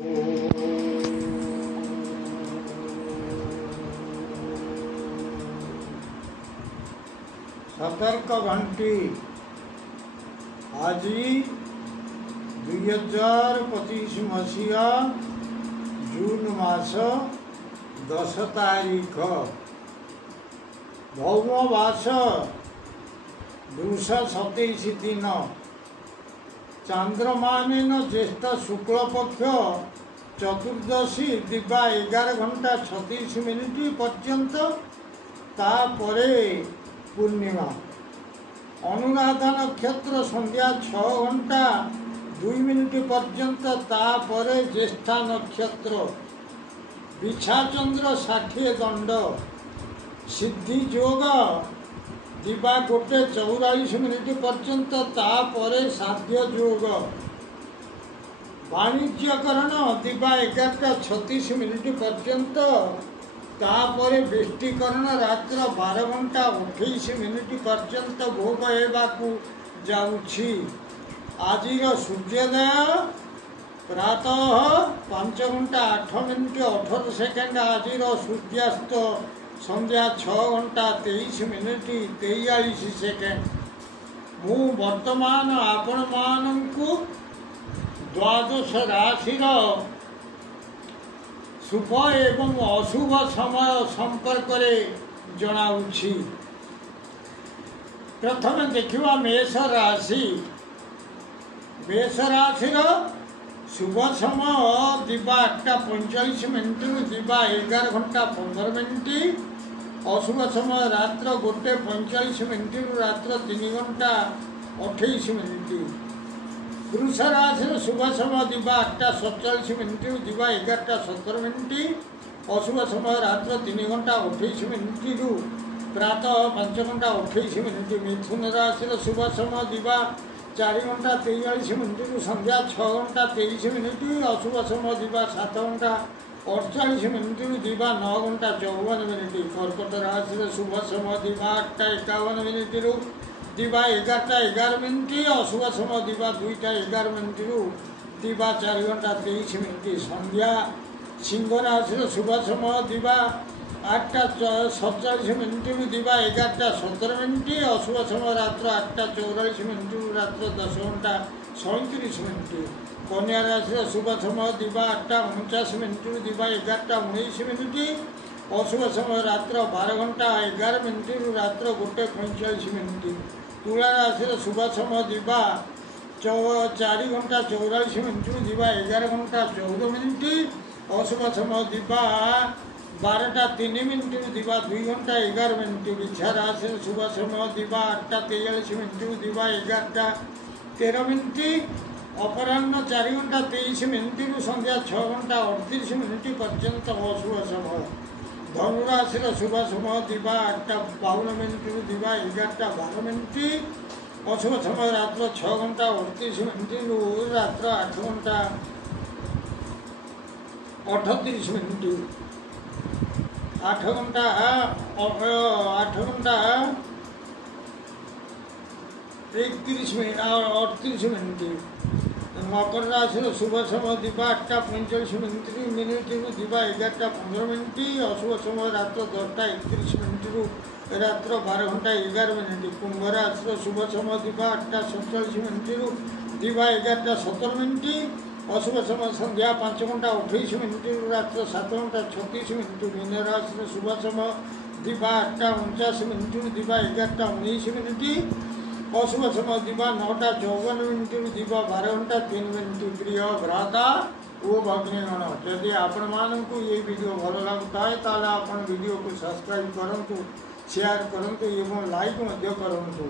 सतर्क घंटी आज 2025 मसीहा जून मास 10 तारीख भौमवास 227 दिन चांद्रमान ज्येष्ठ शुक्ल पक्ष चतुर्दशी दिवा 11:36 पर्यंत तापरे पूर्णिमा अनुराधा नक्षत्र संध्या 6:02 पर्यंत तापरे ज्येष्ठा नक्षत्र विछाचंद्र 60 दंड सिद्धि योग दिवा 1:44 पर्यंत तापरे साध्य योग वाणिज्यकरण दिवा 11:36 पर्यंत तापरे वृष्टिकरण रात्र 12:28 पर्यंत भोग हेबाकू जाउछि। आजिर सूर्योदय प्रातः 5:08 आजिर सूर्यास्त संध्या 6:23 43 मु वर्तमान आपण मानंकु द्वादश राशिर शुभ एवं अशुभ समय संपर्क जनाऊछि। प्रथम देखिवा मेष राशि। मेष राशि शुभ समय दिवा 8:45 रु दिवा 11:15 अशुभ समय रात्र 1:45 रु रात्र 3:28। पुरुष राशि शुभ समय दिवा 8:47 रु दिवा 11:17 अशुभ समय रात्र 3:28 रु प्रातः 5:28। मिथुन राशि शुभ समय दिवा 4:43 रु संध्या 6:23 अशुभ समय दिवा 7:48 रु दिवा 9:54। कर्कट राशि शुभ समय दिवा 8:51 रु दिवा 11:11 अशुभ समय दिवा 2:11 रु दिवा 4:23 संध्या। सिंह राशि शुभ समय दिवा 8:47 रु दिवा 11:17 अशुभ समय रात्र 8:44 रु रात्र 10:37। कन्या राशि शुभ समय दिवा 8:49 रु दिवा 11:19 अशुभ समय रात्र 12:11 रु रात्र 1:45। तुला राशि शुभ समय दिवा 4:44 रु दिवा 11:14 अशुभ समय दिवा 12:03 रु दिवा 2:11। वृषा राशि शुभ समय दिवा 8:43 रु दिवा 11:13 अपराह्न 4:23 रु संध्या 6:38 पर्यंत अशुभ समय। धनुराशि शुभ समय दिवा 8:52 रु दिवा 11:12 अशुभ समय रात्र 6:38 रु रात्र 8:38 8:31 मकर राशि शुभ समय दिवा 8:45 रु दिवा 11:15 अशुभ समय रात्र 10:31 रु रात्र 12:11। कुंभ राशि शुभ समय दिवा 8:47 रु दिवा 11:17 अशुभ समय संध्या 5:28 रु रात्र 7:36। मीन राशि शुभ समय दिवा 8:49 रु दिवा 11:19 अशुभ समय दिवा 9:54 रु दिवा 12:03। प्रिय भ्राता ओ भगिनीगण जदि आपण मानकु ये वीडियो भल लगता है ताले आपण वीडियो को सब्सक्राइब करंतु शेयर करंतु एवं लाइक मध्य करंतु।